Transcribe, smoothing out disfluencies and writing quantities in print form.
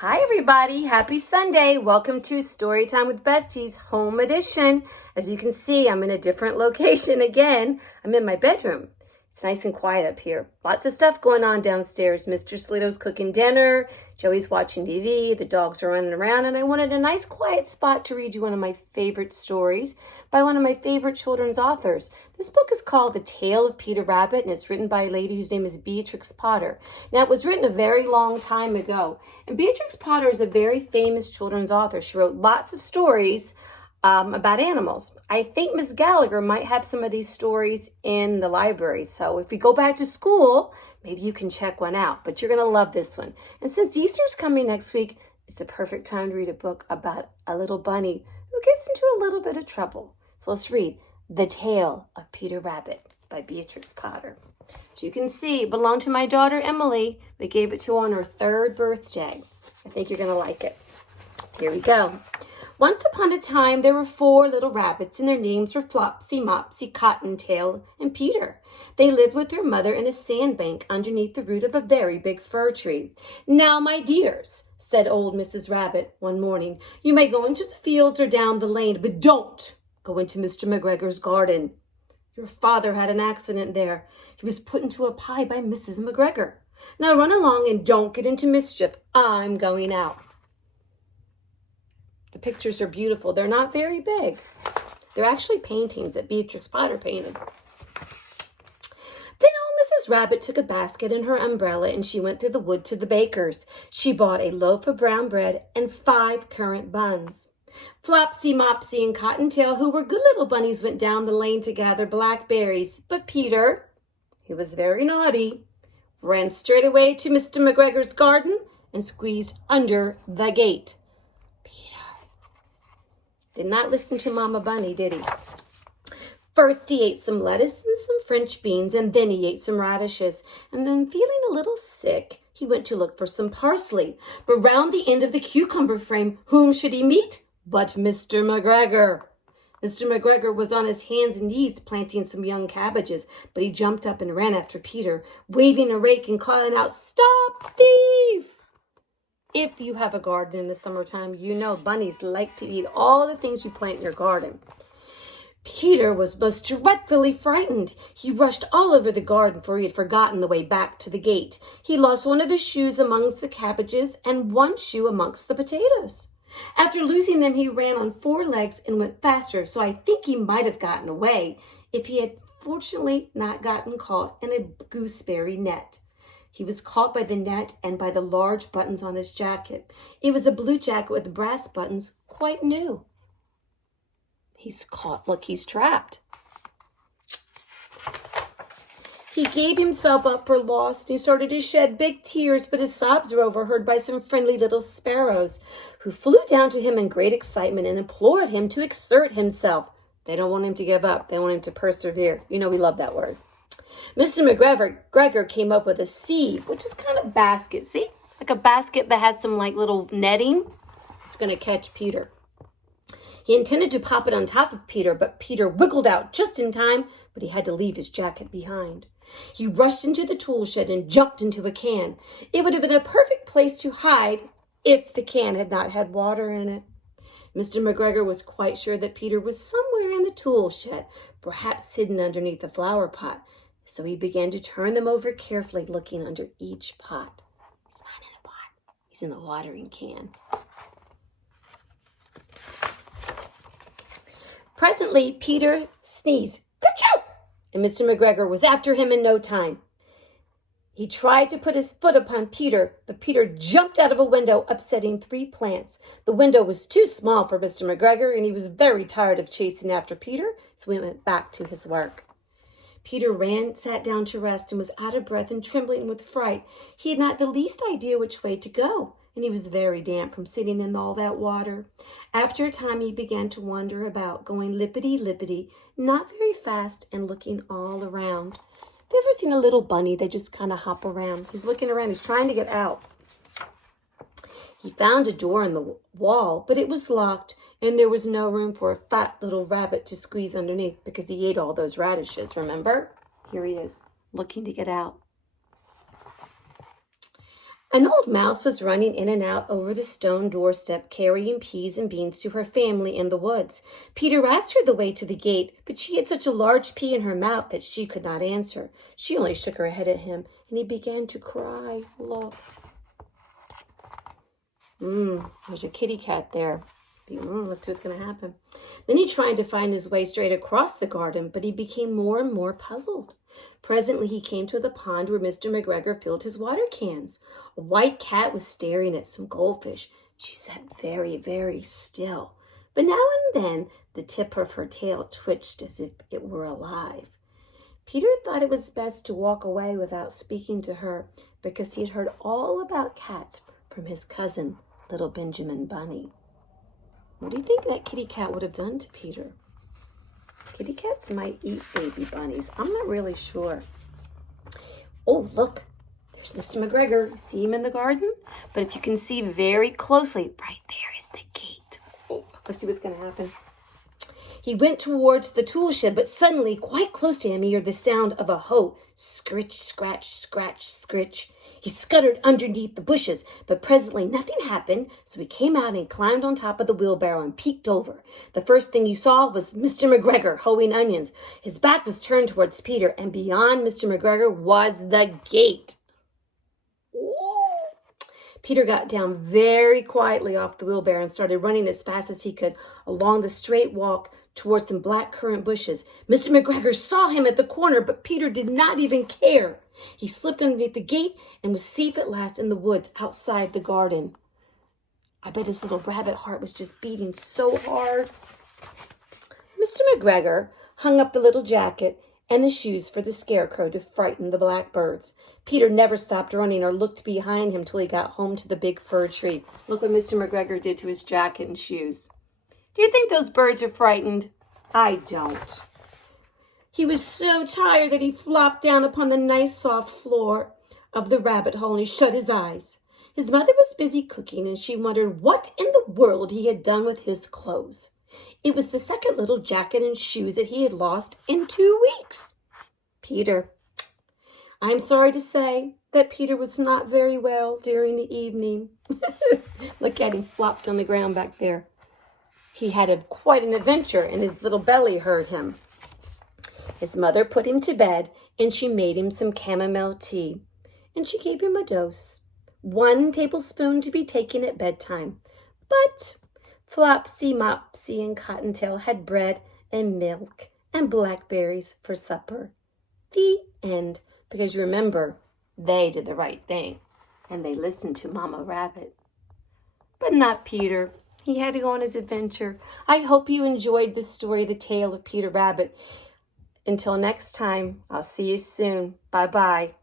Hi everybody, happy Sunday. Welcome to Storytime with Besties, home edition. As you can see, I'm in a different location again. I'm in my bedroom. It's nice and quiet up here. Lots of stuff going on downstairs. Mr. Salito's cooking dinner, Joey's watching TV, the dogs are running around, and I wanted a nice quiet spot to read you one of my favorite stories by one of my favorite children's authors. This book is called The Tale of Peter Rabbit, and it's written by a lady whose name is Beatrix Potter. Now, it was written a very long time ago, and Beatrix Potter is a very famous children's author. She wrote lots of stories about animals. I think Miss Gallagher might have some of these stories in the library. So if we go back to school, maybe you can check one out. But you're going to love this one. And since Easter's coming next week, it's a perfect time to read a book about a little bunny who gets into a little bit of trouble. So let's read The Tale of Peter Rabbit by Beatrix Potter. As you can see, it belonged to my daughter Emily. We gave it to her on her 3rd birthday. I think you're going to like it. Here we go. Once upon a time, there were 4 little rabbits, and their names were Flopsy, Mopsy, Cottontail, and Peter. They lived with their mother in a sandbank underneath the root of a very big fir tree. "Now, my dears," said old Mrs. Rabbit one morning, "you may go into the fields or down the lane, but don't go into Mr. McGregor's garden. Your father had an accident there. He was put into a pie by Mrs. McGregor. Now run along and don't get into mischief. I'm going out." The pictures are beautiful. They're not very big. They're actually paintings that Beatrix Potter painted. Then old Mrs. Rabbit took a basket and her umbrella, and she went through the wood to the baker's. She bought a loaf of brown bread and 5 currant buns. Flopsy, Mopsy, and Cottontail, who were good little bunnies, went down the lane to gather blackberries. But Peter, who was very naughty, ran straight away to Mr. McGregor's garden and squeezed under the gate. Did not listen to Mama Bunny, did he? First, he ate some lettuce and some French beans, and then he ate some radishes. And then, feeling a little sick, he went to look for some parsley. But round the end of the cucumber frame, whom should he meet but Mr. McGregor? Mr. McGregor was on his hands and knees planting some young cabbages, but he jumped up and ran after Peter, waving a rake and calling out, "Stop, thief!" If you have a garden in the summertime, you know bunnies like to eat all the things you plant in your garden. Peter was most dreadfully frightened. He rushed all over the garden, for he had forgotten the way back to the gate. He lost one of his shoes amongst the cabbages and one shoe amongst the potatoes. After losing them, he ran on 4 legs and went faster, so I think he might have gotten away if he had fortunately not gotten caught in a gooseberry net. He was caught by the net and by the large buttons on his jacket. It was a blue jacket with brass buttons, quite new. He's caught. Look, he's trapped. He gave himself up for lost. He started to shed big tears, but his sobs were overheard by some friendly little sparrows who flew down to him in great excitement and implored him to exert himself. They don't want him to give up. They want him to persevere. You know we love that word. Mr. McGregor came up with a sieve, which is kind of basket. See? Like a basket that has some like little netting. It's going to catch Peter. He intended to pop it on top of Peter, but Peter wiggled out just in time, but he had to leave his jacket behind. He rushed into the tool shed and jumped into a can. It would have been a perfect place to hide if the can had not had water in it. Mr. McGregor was quite sure that Peter was somewhere in the tool shed, perhaps hidden underneath the flower pot. So he began to turn them over carefully, looking under each pot. He's not in a pot. He's in a watering can. Presently, Peter sneezed, "Ka-chow!" and Mr. McGregor was after him in no time. He tried to put his foot upon Peter, but Peter jumped out of a window, upsetting 3 plants. The window was too small for Mr. McGregor, and he was very tired of chasing after Peter, so he went back to his work. Peter sat down to rest, and was out of breath and trembling with fright. He had not the least idea which way to go, and he was very damp from sitting in all that water. After a time, he began to wander about, going lippity-lippity, not very fast, and looking all around. Have you ever seen a little bunny? They just kind of hop around. He's looking around. He's trying to get out. He found a door in the wall, but it was locked, and there was no room for a fat little rabbit to squeeze underneath because he ate all those radishes, remember? Here he is, looking to get out. An old mouse was running in and out over the stone doorstep, carrying peas and beans to her family in the woods. Peter asked her the way to the gate, but she had such a large pea in her mouth that she could not answer. She only shook her head at him, and he began to cry. Look. There's a kitty cat there. Let's see what's going to happen. Then he tried to find his way straight across the garden, but he became more and more puzzled. Presently, he came to the pond where Mr. McGregor filled his water cans. A white cat was staring at some goldfish. She sat very, very still, but now and then the tip of her tail twitched as if it were alive. Peter thought it was best to walk away without speaking to her because he had heard all about cats from his cousin, little Benjamin Bunny. What do you think that kitty cat would have done to Peter? Kitty cats might eat baby bunnies. I'm not really sure. Oh, look, there's Mr. McGregor. See him in the garden? But if you can see very closely, right there is the gate. Oh, let's see what's going to happen. He went towards the tool shed, but suddenly, quite close to him, he heard the sound of a hoe. Scritch, scratch, scratch, scritch. He scuttered underneath the bushes, but presently nothing happened, so he came out and climbed on top of the wheelbarrow and peeked over. The first thing you saw was Mr. McGregor hoeing onions. His back was turned towards Peter, and beyond Mr. McGregor was the gate. Peter got down very quietly off the wheelbarrow and started running as fast as he could along the straight walk towards some black currant bushes. Mr. McGregor saw him at the corner, but Peter did not even care. He slipped underneath the gate and was safe at last in the woods outside the garden. I bet his little rabbit heart was just beating so hard. Mr. McGregor hung up the little jacket and the shoes for the scarecrow to frighten the blackbirds. Peter never stopped running or looked behind him till he got home to the big fir tree. Look what Mr. McGregor did to his jacket and shoes. Do you think those birds are frightened? I don't. He was so tired that he flopped down upon the nice soft floor of the rabbit hole and he shut his eyes. His mother was busy cooking and she wondered what in the world he had done with his clothes. It was the second little jacket and shoes that he had lost in 2 weeks. Peter. I'm sorry to say that Peter was not very well during the evening. Look at him flopped on the ground back there. He had quite an adventure and his little belly hurt him. His mother put him to bed and she made him some chamomile tea. And she gave him a dose. 1 tablespoon to be taken at bedtime. But Flopsy, Mopsy, and Cottontail had bread and milk and blackberries for supper. The end. Because remember, they did the right thing. And they listened to Mama Rabbit. But not Peter. He had to go on his adventure. I hope you enjoyed this story, The Tale of Peter Rabbit. Until next time, I'll see you soon. Bye-bye.